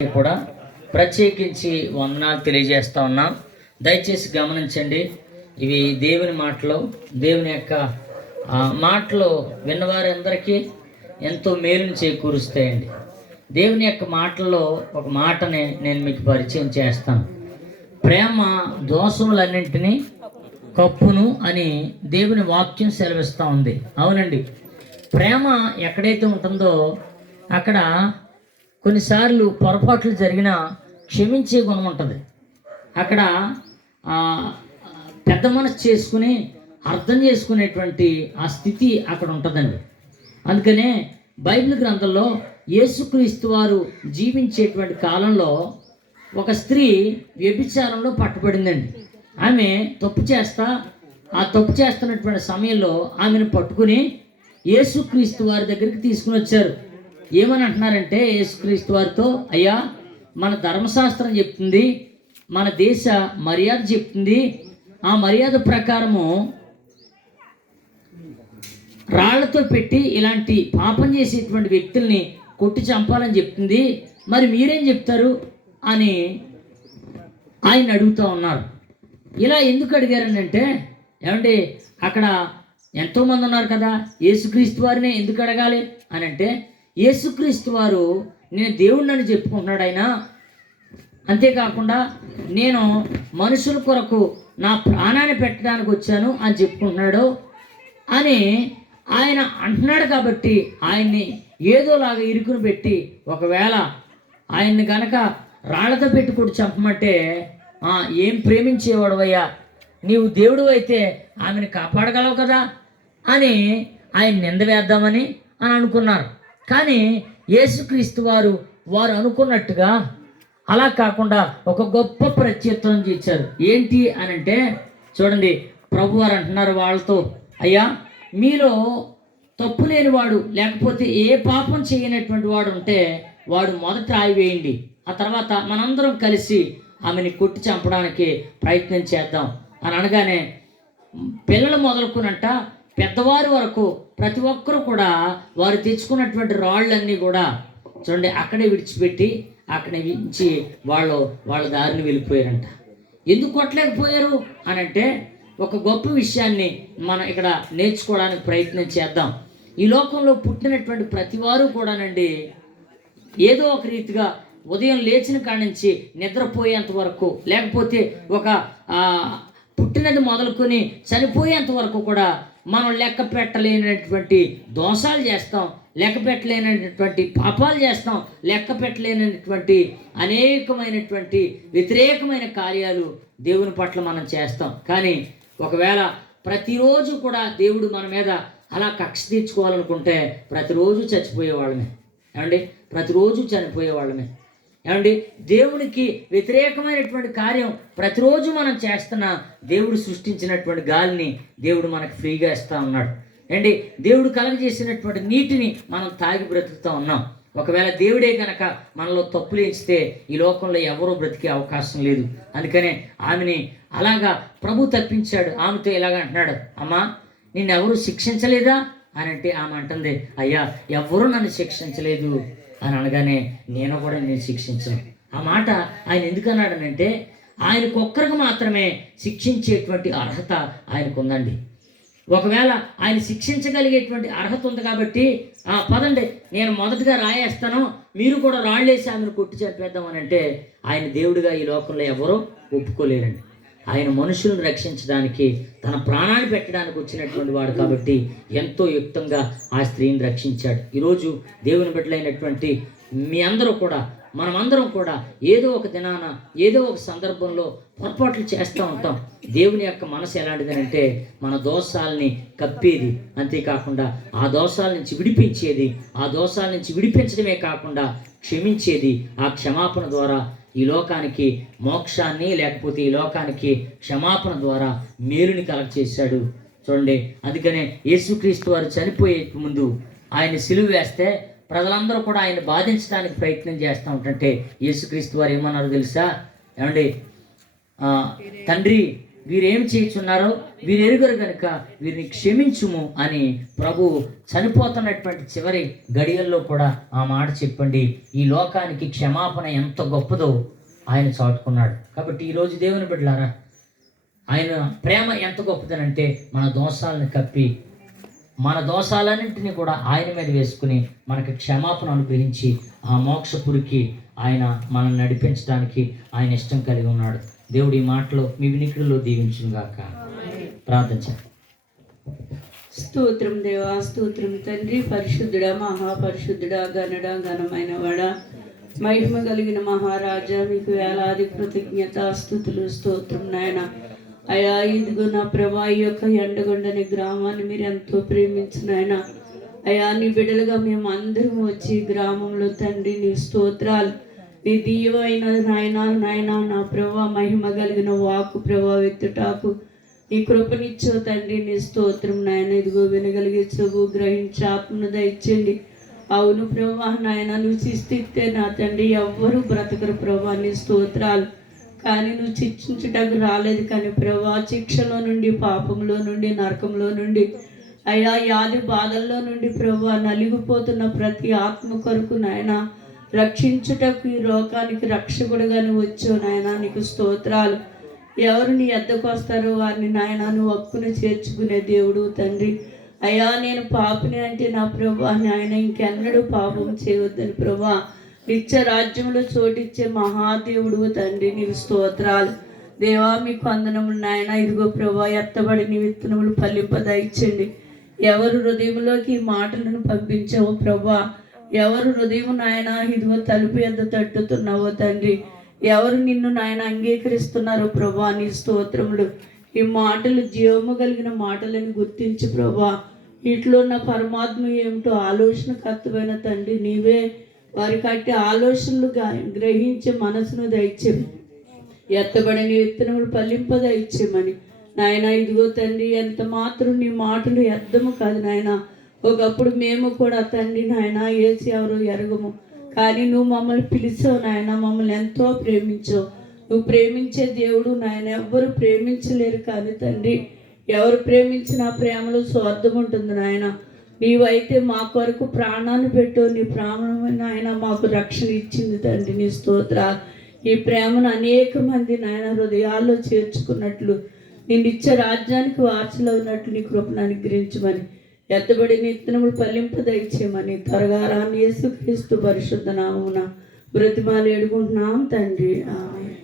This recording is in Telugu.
కూడా ప్రత్యేకించి వందనాలు తెలియజేస్తా ఉన్నాం. దయచేసి గమనించండి, ఇవి దేవుని మాటలు. దేవుని యొక్క మాటలు విన్నవారందరికీ ఎంతో మేలుని చేకూరుస్తాయండి. దేవుని యొక్క మాటల్లో ఒక మాటని నేను మీకు పరిచయం చేస్తాను. ప్రేమ దోషములన్నింటినీ కప్పును అని దేవుని వాక్యం సెలవిస్తూ ఉంది. అవునండి, ప్రేమ ఎక్కడైతే ఉంటుందో అక్కడ కొన్నిసార్లు పొరపాట్లు జరిగినా క్షమించే గుణం ఉంటుంది. అక్కడ పెద్ద మనసు చేసుకుని అర్థం చేసుకునేటువంటి ఆ స్థితి అక్కడ ఉంటుందండి. అందుకనే బైబిల్ గ్రంథంలో యేసుక్రీస్తు వారు జీవించేటువంటి కాలంలో ఒక స్త్రీ వ్యభిచారంలో పట్టుబడిందండి. ఆమె తప్పు చేస్తున్నటువంటి సమయంలో ఆమెను పట్టుకుని యేసుక్రీస్తు వారి దగ్గరికి తీసుకుని వచ్చారు. ఏమని అంటున్నారంటే యేసుక్రీస్తు వారితో, అయ్యా, మన ధర్మశాస్త్రం చెప్తుంది, మన దేశ మర్యాద చెప్తుంది, ఆ మర్యాద ప్రకారము రాళ్లతో పెట్టి ఇలాంటి పాపం చేసేటువంటి వ్యక్తుల్ని కొట్టి చంపాలని చెప్తుంది, మరి మీరేం చెప్తారు అని ఆయన అడుగుతూ ఉన్నారు. ఇలా ఎందుకు అడిగారని అంటే, ఏమంటే అక్కడ ఎంతోమంది ఉన్నారు కదా, యేసుక్రీస్తు వారినే ఎందుకు అడగాలి అని అంటే, యేసుక్రీస్తు వారు నేను దేవుడిని చెప్పుకుంటున్నాడు ఆయన. అంతేకాకుండా నేను మనుషుల కొరకు నా ప్రాణాన్ని పెట్టడానికి వచ్చాను అని చెప్పుకుంటున్నాడు అని ఆయన అంటున్నాడు. కాబట్టి ఆయన్ని ఏదోలాగా ఇరుకుని పెట్టి ఒకవేళ ఆయన్ని గనక రాళ్లతో పెట్టి కొట్టి చంపమంటే, ఏం ప్రేమించేవాడువయ్యా, నీవు దేవుడు అయితే ఆమెను కాపాడగలవు కదా అని ఆయన నింద వేద్దామని అని అనుకున్నారు. కానీ యేసుక్రీస్తు వారు అనుకున్నట్టుగా అలా కాకుండా ఒక గొప్ప ప్రత్యుత్తరం చేశారు. ఏంటి అని అంటే, చూడండి, ప్రభువారు అంటున్నారు వాళ్ళతో, అయ్యా, మీలో తప్పు లేనివాడు లేకపోతే ఏ పాపం చేయనటువంటి వాడు ఉంటే వాడు మొదట రాయి వేయండి, ఆ తర్వాత మనందరం కలిసి ఆమెని కొట్టి చంపడానికి ప్రయత్నం చేద్దాం అని అనగానే పిల్లలు మొదలుకునంట పెద్దవారి వరకు ప్రతి ఒక్కరు కూడా వారు తెచ్చుకున్నటువంటి రాళ్ళన్నీ కూడా చూడండి అక్కడే విడిచిపెట్టి అక్కడే విడిచి వాళ్ళ దారిని వెళ్ళిపోయారంట. ఎందుకు కొట్టలేకపోయారు అని అంటే, ఒక గొప్ప విషయాన్ని మనం ఇక్కడ నేర్చుకోవడానికి ప్రయత్నం చేద్దాం. ఈ లోకంలో పుట్టినటువంటి ప్రతి వారు కూడానండి ఏదో ఒక రీతిగా ఉదయం లేచిన కాడి నుంచి నిద్రపోయేంత వరకు, లేకపోతే ఒక పుట్టినది మొదలుకొని చనిపోయేంత వరకు కూడా మనం లెక్క పెట్టలేనటువంటి దోషాలు చేస్తాం, లెక్క పెట్టలేనటువంటి పాపాలు చేస్తాం, లెక్క పెట్టలేనటువంటి అనేకమైనటువంటి వ్యతిరేకమైన కార్యాలు దేవుని పట్ల మనం చేస్తాం. కానీ ఒకవేళ ప్రతిరోజు కూడా దేవుడు మన మీద అలా కక్ష తీర్చుకోవాలనుకుంటే ప్రతిరోజు చచ్చిపోయేవాళ్ళమే. ఏమండి, ప్రతిరోజు చనిపోయేవాళ్ళమే. ఏమండి, దేవునికి వ్యతిరేకమైనటువంటి కార్యం ప్రతిరోజు మనం చేస్తున్న దేవుడు సృష్టించినటువంటి గాలిని దేవుడు మనకు ఫ్రీగా ఇస్తూ ఉన్నాడు. అండి, దేవుడు కలగజేసినటువంటి నీటిని మనం తాగి బ్రతుకుతూ ఉన్నాం. ఒకవేళ దేవుడే కనుక మనలో తప్పులు ఎంచితే ఈ లోకంలో ఎవరూ బ్రతికే అవకాశం లేదు. అందుకనే ఆమెని అలాగా ప్రభు తప్పించాడు. ఆమెతో ఇలాగ అంటున్నాడు, అమ్మా, నిన్నెవరూ శిక్షించలేదా అని అంటే ఆమె అంటుంది, అయ్యా, ఎవరూ నన్ను శిక్షించలేదు అని అనగానే నేను కూడా నేను శిక్షించను. ఆ మాట ఆయన ఎందుకు అన్నాడనంటే, ఆయనకొక్కరికి మాత్రమే శిక్షించేటువంటి అర్హత ఆయనకు ఉందండి. ఒకవేళ ఆయన శిక్షించగలిగేటువంటి అర్హత ఉంది కాబట్టి, పదండి నేను మొదటగా రాయేస్తాను, మీరు కూడా రాళ్ళేసి ఆమెను కొట్టి చంపేద్దామని అంటే ఆయన దేవుడిగా ఈ లోకంలో ఎవరూ ఒప్పుకోలేరండి. ఆయన మనుషులను రక్షించడానికి తన ప్రాణాన్ని పెట్టడానికి వచ్చినటువంటి వాడు కాబట్టి ఎంతో యుక్తంగా ఆ స్త్రీని రక్షించాడు. ఈరోజు దేవుని బిడ్డలైనటువంటి మీ అందరూ కూడా, మనమందరం కూడా ఏదో ఒక దినాన ఏదో ఒక సందర్భంలో పొరపాట్లు చేస్తూ ఉంటాం. దేవుని యొక్క మనసు ఎలాంటిదనంటే మన దోషాలని కప్పేది, అంతేకాకుండా ఆ దోషాల నుంచి విడిపించేది, ఆ దోషాల నుంచి విడిపించడమే కాకుండా క్షమించేది. ఆ క్షమాపణ ద్వారా ఈ లోకానికి మోక్షాన్ని, లేకపోతే ఈ లోకానికి క్షమాపణ ద్వారా మేలుని కలగచేశాడు. చూడండి, అందుకనే యేసుక్రీస్తు వారు చనిపోయే ముందు ఆయన సిలువ వేస్తే ప్రజలందరూ కూడా ఆయన బాధించడానికి ప్రయత్నం చేస్తూ ఉంటుంటే యేసుక్రీస్తు వారు ఏమన్నారో తెలుసా? ఏమండి, తండ్రి, వీరేం చేయుచున్నారో వీరు ఎరుగరు గనుక వీరిని క్షమించుము అని ప్రభు చనిపోతున్నటువంటి చివరి గడియల్లో కూడా ఆ మాట చెప్పండి. ఈ లోకానికి క్షమాపణ ఎంత గొప్పదో ఆయన చాటుకున్నాడు. కాబట్టి ఈరోజు దేవుని బిడ్డలారా, ఆయన ప్రేమ ఎంత గొప్పదనంటే మన దోషాలను కప్పి మన దోషాలన్నింటినీ కూడా ఆయన మీద వేసుకుని మనకు క్షమాపణ అనుగ్రహించి ఆ మోక్షపురికి ఆయన మనల్ని నడిపించడానికి ఆయన ఇష్టం కలిగి ఉన్నాడు. దేవుడి ఈ మాటలో మీ వినికిడిలో దీవించును గాక. ప్రార్థన. స్తోత్రం దేవా, స్తోత్రం తండ్రి. పరిశుద్ధుడా, మహాపరిశుద్ధుడా, ఘనమైన వాడా, మహిమ కలిగిన మహారాజా, మీకు వేలాది కృతజ్ఞత స్తుతులు స్తోత్రం నాయన. అయా, ఇదిగో నా ప్రభా, ఈ యొక్క ఎండగొండని గ్రామాన్ని మీరు ఎంతో ప్రేమించిన ఆయన. అయా, నీ బిడ్డలుగా మేము అందరం వచ్చి గ్రామంలో తండ్రి నీ స్తోత్రాలు, నీ దీవైన నాయన నా ప్రభా, మహిమ కలిగిన వాకు ప్రభా వెత్తుటాకు నీ కృపనిచ్చో తండ్రి నీ స్తోత్రం నాయన. ఇదిగో వినగలిగే చెవు, గ్రహించి ఆత్మను దయచేయండి. అవును ప్రభా నాయన, నువ్వు శిస్తే నా తండ్రి ఎవ్వరూ బ్రతకరు ప్రభా, నీ స్తోత్రాలు. కానీ నువ్వు శిక్షించుటకు రాలేదు కానీ ప్రభా, శిక్షలో నుండి, పాపంలో నుండి, నరకంలో నుండి, అయా యాది బాధల్లో నుండి ప్రభా నలిగిపోతున్న ప్రతి ఆత్మ కొరకు నాయన రక్షించుటకు ఈ లోకానికి రక్షకుడుగా నువ్వు వచ్చావు నాయన. నీకు స్తోత్రాలు. ఎవరు నీ ఎద్దకు వస్తారో వారిని నాయన నువ్వు హక్కును చేర్చుకునే దేవుడు తండ్రి. అయ్యా, నేను పాపిని అంటే నా ప్రభా నాయన ఇంకెన్నడూ పాపం చేయవద్దని ప్రభా నిత్య రాజ్యంలో చోటిచ్చే మహాదేవుడు తండ్రి, నీకు స్తోత్రాలు. దేవా, మీకు వందనములు నాయన. ఇదిగో ప్రభా, ఎత్తబడిన విత్తనములు ఫలింపదయించండి. ఎవరు హృదయంలోకి ఈ మాటలను పంపించావో ప్రభా, ఎవరు హృదయం నాయన ఇదిగో తలుపు ఎద్ద తట్టుతున్నావో తండ్రి, ఎవరు నిన్ను నాయన అంగీకరిస్తున్నారో ప్రభా నీ స్తోత్రములు. ఈ మాటలు జీవము కలిగిన మాటలను గుర్తించి ప్రభా, వీటిలో ఉన్న పరమాత్మ ఏమిటో ఆలోచనకర్తమైన తండ్రి నీవే. వారి కట్టి ఆలోచనలు గ్రహించే మనసును దయచేయమని, ఎత్తబడిన విత్తనములు ఫలింపదయచేయమని నాయన. ఇదిగో తండ్రి, ఎంత మాత్రం నీ మాటలు అర్థము కాదు నాయన. ఒకప్పుడు మేము కూడా తండ్రి నాయన ఏసి ఎవరు ఎరగము, కానీ నువ్వు మమ్మల్ని పిలిచావు నాయన, మమ్మల్ని ఎంతో ప్రేమించావు. నువ్వు ప్రేమించే దేవుడు నాయన, ఎవ్వరు ప్రేమించలేరు కానీ తండ్రి, ఎవరు ప్రేమించినా ప్రేమలో స్వార్థం ఉంటుంది నాయన. నీవైతే మా కొరకు ప్రాణాన్ని పెట్టావు. నీ ప్రాణం నాయన మాకు రక్షణ ఇచ్చింది తండ్రి, నీ స్తోత్ర. ఈ ప్రేమను అనేక మంది నాయన హృదయాల్లో చేర్చుకున్నట్లు, నేను ఇచ్చే రాజ్యానికి వారసులు ఉన్నట్లు నీ కృపను అనుగ్రహించమని, ఎత్తబడిన విత్తనములు ఫలింపదయచేయమని త్వరగా రాని యేసుక్రీస్తు పరిశుద్ధ నామమున బ్రతిమాలు వేడుకుంటున్నాం తండ్రి. ఆమేన్.